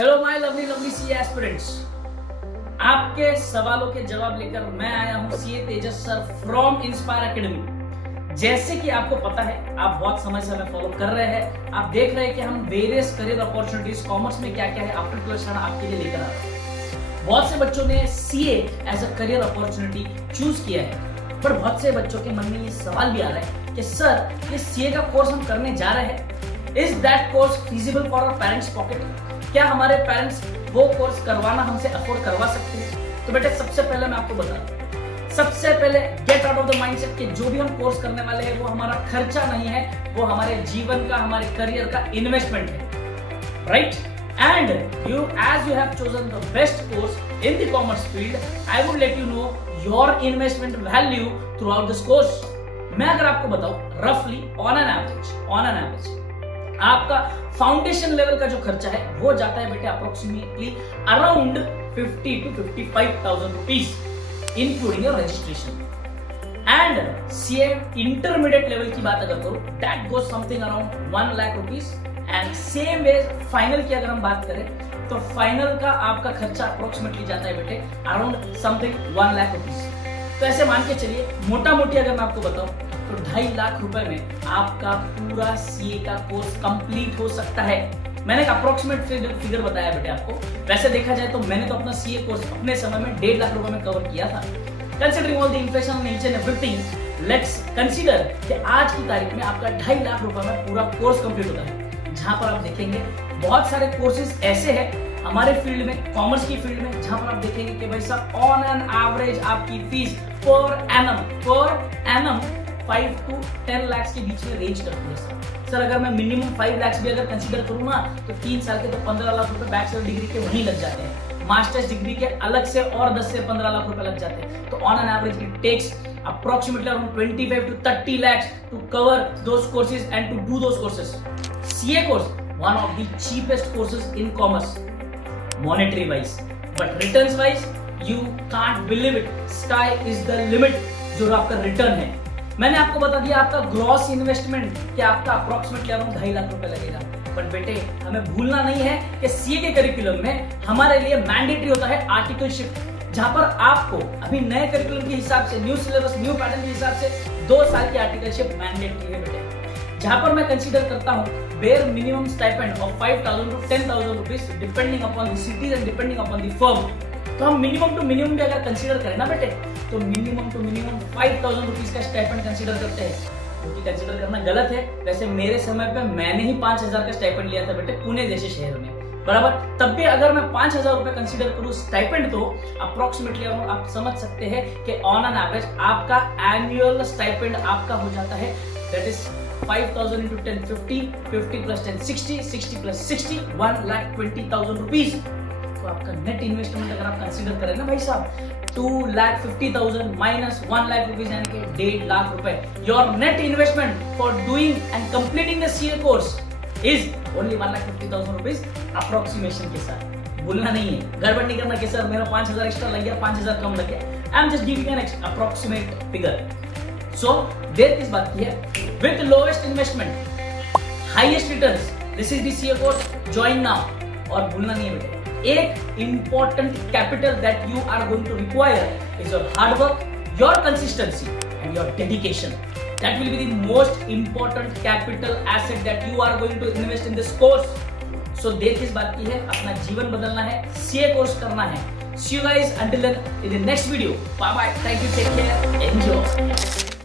Hello my lovely lovely CA aspirants, आपके सवालों के जवाब लेकर मैं आया हूं CA Tejas sir from inspire academy. जैसे कि आपको पता है, आप बहुत समय से हमें फॉलो कर रहे हैं, आप देख रहे हैं कि हम वेरियस करियर अपॉर्चुनिटीज कॉमर्स में क्या क्या है आफ्टर 12th स्टैंडर्ड आपके लिए लेकर आ रहे हैं। बहुत से बच्चों ने CA as a career opportunity choose किया है, पर बहुत से बच्चों के मन में ये सवाल भी आ रहा है कि सर, ये सीए का कोर्स हम करने जा रहे हैं, is that course feasible for our parents pocket? क्या हमारे पेरेंट्स वो कोर्स करवाना हमसे अफोर्ड करवा सकते हैं? तो बेटे, सबसे पहले मैं आपको बता दूं, सबसे पहले get out of the mindset कि जो भी हम कोर्स करने वाले हैं वो हमारा खर्चा नहीं है, वो हमारे जीवन का, हमारे करियर का इन्वेस्टमेंट है, right? And you as you have chosen the best course in the commerce field, I would let you know your investment value throughout this course. मैं अगर आपको बताऊं रफली ऑन एन एवरेज आपका फाउंडेशन लेवल का जो खर्चा है वो जाता है बेटे approximately around 50 to 55,000 rupees including your registration. And CA intermediate level की बात अगर करूं, that goes something around 1 lakh rupees. And same way final की अगर हम बात करें तो फाइनल का आपका खर्चा अप्रोक्सीमेटली जाता है बेटे अराउंड समथिंग 1 लाख रुपीज। तो ऐसे मान के चलिए, मोटा मोटी अगर मैं आपको बताऊं तो 2.5 लाख रुपए में आपका पूरा सीए का कोर्स कंप्लीट हो सकता है। मैंने एक अप्रोक्सीमेट फिगर बताया बेटे आपको। वैसे देखा जाए तो मैंने तो अपना सीए कोर्स अपने समय में 1.5 लाख रुपए में कवर किया था। Considering all the inflation each and everything, let's consider कि आज की तारीख में आपका 2.5 लाख रुपए में पूरा कोर्स कंप्लीट होता है। जहां पर आप देखेंगे बहुत सारे कोर्सेज ऐसे हैं हमारे फील्ड में, कॉमर्स की फील्ड में, जहां पर आप देखेंगे कि भाई साहब ऑन एन एवरेज आपकी fees per annum 5 to 10 lakh के बीच में रेंज करती है। सर अगर मैं मिनिमम 5 लाख भी अगर कंसीडर करूं ना, तो 3 साल के तो 15 लाख रुपए बैचलर डिग्री के वहीं लग जाते हैं, मास्टर्स डिग्री के अलग से और 10 से 15 लाख रुपए लग जाते हैं। तो on an average it takes approximately around 25 to 30 lakhs to cover those courses and to do those courses. CA course, one of the cheapest courses in commerce, monetary wise, but returns wise, you can't believe it. Sky is the limit. जो आपका return है, मैंने आपको बता दिया आपका gross investment कि आपका अप्रोक्सीमेटली अराउंड 2.5 लाख रुपए लगेगा। बट बेटे, हमें भूलना नहीं है कि सीए के करिकुलम में हमारे लिए मैंडेटरी होता है आर्टिकलशिप, जहां पर आपको अभी नए करिकुलम के हिसाब से, न्यू सिलेबस, न्यू पैटर्न के हिसाब से 2 साल की आर्टिकलशिप मैंडेटरी है बेटे। जहां पर मैं कंसीडर करता हूं bare minimum stipend of 5,000 to 10,000 rupees depending upon the cities and depending upon the firm. तो हम मिनिमम टू मिनिमम भी अगर कंसीडर करें ना बेटे, तो मिनिमम टू मिनिमम 5,000 रुपीज का स्टाइपेंड कंसीडर करते हैं, क्योंकि कंसीडर करना गलत है। वैसे मेरे समय पे मैंने ही 5,000 का स्टाइपेंड लिया था बेटे, पुणे जैसे शहर में, बराबर। तब भी अगर मैं 5,000 रुपए कंसीडर करूं स्टाइपेंड, तो अप्रोक्सीमेटली आप समझ सकते हैं कि ऑन एन एवरेज आपका एनुअल स्टाइपेंड आपका हो जाता है, that is 5,000 into 10 50 plus 10 60 plus 60 1,20,000 rupees. तो आपका नेट इन्वेस्टमेंट अगर आप कंसीडर करें ना भाई साहब, 2,50,000 माइनस 1 लाख रुपीज यानी कि 1.5 लाख रुपए। Your net investment for doing and completing the CA course is only 1,50,000 rupees approximation के साथ। भूलना नहीं है, गड़बड़ नहीं करना कि सर मेरा 5,000 एक्स्ट्रा लग गया, 5,000 कम लग गया। I am just giving an approximate figure. So देर किस बात की है, with lowest investment highest returns, this is the CA course, join now. और भूलना नहीं है बेटे, एक important capital that you are going to require is your hard work, your consistency and your dedication. That will be the most important capital asset that you are going to invest in this course. So देर किस बात की है, अपना जीवन बदलना है, CA course करना है। See you guys until then in the next video. Bye bye. Thank you. Take care. Enjoy.